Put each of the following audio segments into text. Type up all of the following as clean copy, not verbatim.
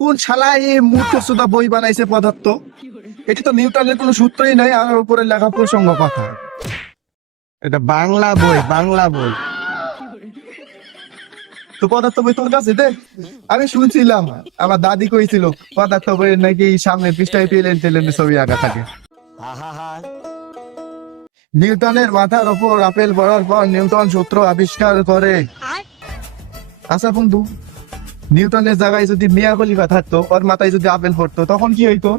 কোন শালা এই মূর্খ সুদা বই বানাইছে পদার্থ? এটি তো নিউটনের কোনো সূত্রই নাই, আর উপরে লেখা প্রসঙ্গ কথা। এটা বাংলা বই, বাংলা বই। তো পদার্থ বই তোর কাছে দে। আমি শুনছিলাম আমার দাদি কইছিল পদার্থ বই নাকি সামনের পৃষ্ঠায় পেলেন টেলেন ছবি আঁকা থাকে। নিউটনের মাথার ওপর আপেল পড়ার পর নিউটন সূত্র আবিষ্কার করে। আচ্ছা বন্ধু, নিউটনের জায়গায় যদি মিয়া খলিফা থাকতো, ওর মাথায় যদি আপেল পড়তো, তখন কি হইতো?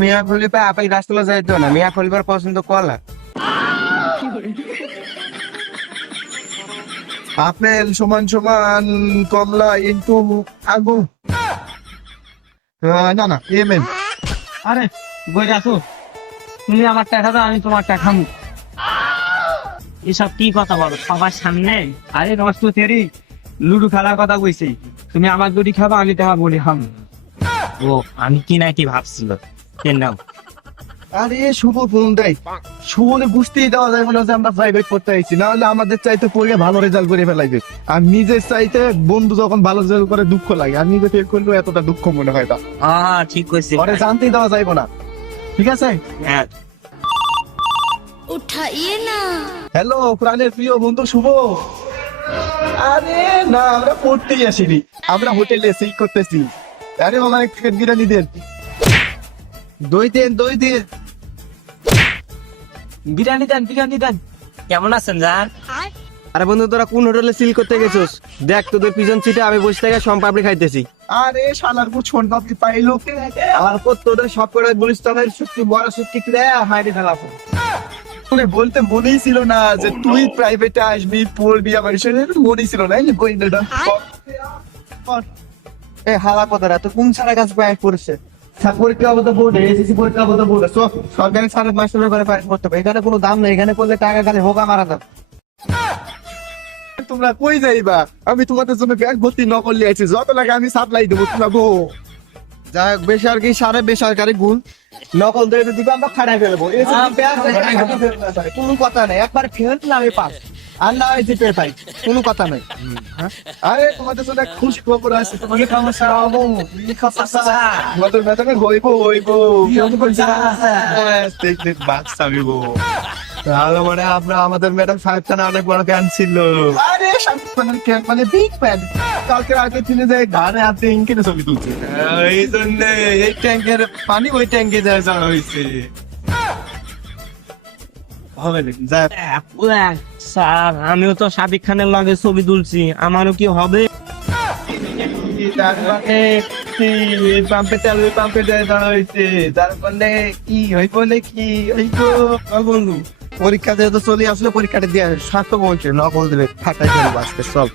মিয়া খলিফা আপেল গাছ তোলা যাইতো না, মিয়া খলিফার পছন্দ কলা। আপেল সমান সমান কমলা ইন্টু আগুন। না না, এমএন। আরে বই আসো, তুমি আমার টাকা দাও, আমি তোমার টাকা খাবো। এসব কি কথা বলো সবার সামনে? আরে নষ্ট তেরি, লুডু খেলার কথা কইছি। তুমি আমার দুটি খাবা, আমি তোমার বলি খাবো। ও আমি কি নাকি ভাবছিল কেন নাও। আরে শুভ ফোন দেয়, শুভনে বুঝতেই দেওয়া যায় না যে আমরা প্রাইভেট করতে আইছি, না হলে আমাদের চাইতে পড়ে ভালো রেজাল্ট করে ফেলাইবে। আর নিজের চাইতে বন্ধু যখন ভালো রেজাল্ট করে দুঃখ লাগে, আর নিজে ফেল করলেও এতটা দুঃখ মনে হয় না। হ্যাঁ ঠিক কইছি। পরে জানতেই দেওয়া যাইব না, ঠিক আছে? হ্যাঁ उठाइए ना। হ্যালো প্রাণের প্রিয় বন্ধু শুভ। আরে না, আমরা পড়তেই আসিনি, আমরা হোটেলে সিল করতেছি। আরে আমার এক প্লেট বিরিয়ানি দেন। দই দেন, দই দেন। বিরিয়ানি দেন, বিরিয়ানি দেন। কেমন আছেন জান? আরে বন্ধু, তোরা কোন হোটেলে সিল করতে গেছিস? দেখ তোদের পিছন সিটে আমি বসে থেকে সম্পাবড়ি খাইতেছি। আরে শালার পর ছোট বাপি পাইলো কে? আর পর তোদের সব করে বলিস তবে সত্যি বড় সত্যি ক্লে হাইরে ফেলাবো। তোরে বলতে মনেই ছিল না যে তুই প্রাইভেটে আসবি, পড়বি, আমার সেটা মনেই ছিল না। এই যে গোয়েন্দাটা এ হালা কথাটা তো কোন সারা কাজ পায় পড়ছে? পরীক্ষা অবস্থা বোর্ডে, এসএসসি পরীক্ষা অবস্থা বোর্ডে, সব সরকারি সারা মাস্টার করে পাস করতে হবে। এখানে কোনো দাম নেই, এখানে করলে টাকা খালি হোকা মারা দাও। তোমরা কই যাইবা? আমি তোমাদের জন্য ব্যাগ ভর্তি নকল নিয়ে আইছি, যত লাগে আমি সাপ্লাই দেবো, তোমরা গো। যাই হোক, বেসরকারি সারে বেসরকারি গুণ নকল দিয়ে দিবে, আমরা খাড়াই ফেলবো। কোনো কথা নেই, একবার ফেল না আমি পাস, আর না হয় জিতে পাই, কোনো কথা নেই। আরে তোমাদের জন্য এক খুশি খবর আছে। তোমাদের সমস্যা হবো, তোমাদের বেতনে হইব হইব। বাচ্চা হইব। তাহলে মানে আমরা আমাদের ম্যাডাম সাহেব খানা অনেক বড় ফ্যান ছিল। আরে শান্তনের ক্যাম্প মানে বিগ প্যান। কালকে আগের দিনে যায় গানে হাতে ইনকেনে ছবি তুলছে। এই জন্য এই ট্যাঙ্কের পানি ওই ট্যাঙ্কে যায় যাওয়া হয়েছে। হবে নাকি? যাই হোক। স্যার আমিও তো সাবিক খানের লগে ছবি তুলছি, আমারও কি হবে? তার মানে কি এই পাম্পে তেল ওই পাম্পে যায় যাওয়া হয়েছে, তার মানে কি হইব নাকি? হইব। বন্ধু পরীক্ষা যেহেতু চলে আসলে পরীক্ষাটা দিয়ে স্বাস্থ্য বলছে নকল দিলে ফাটাই ফেলবো আজকে সব।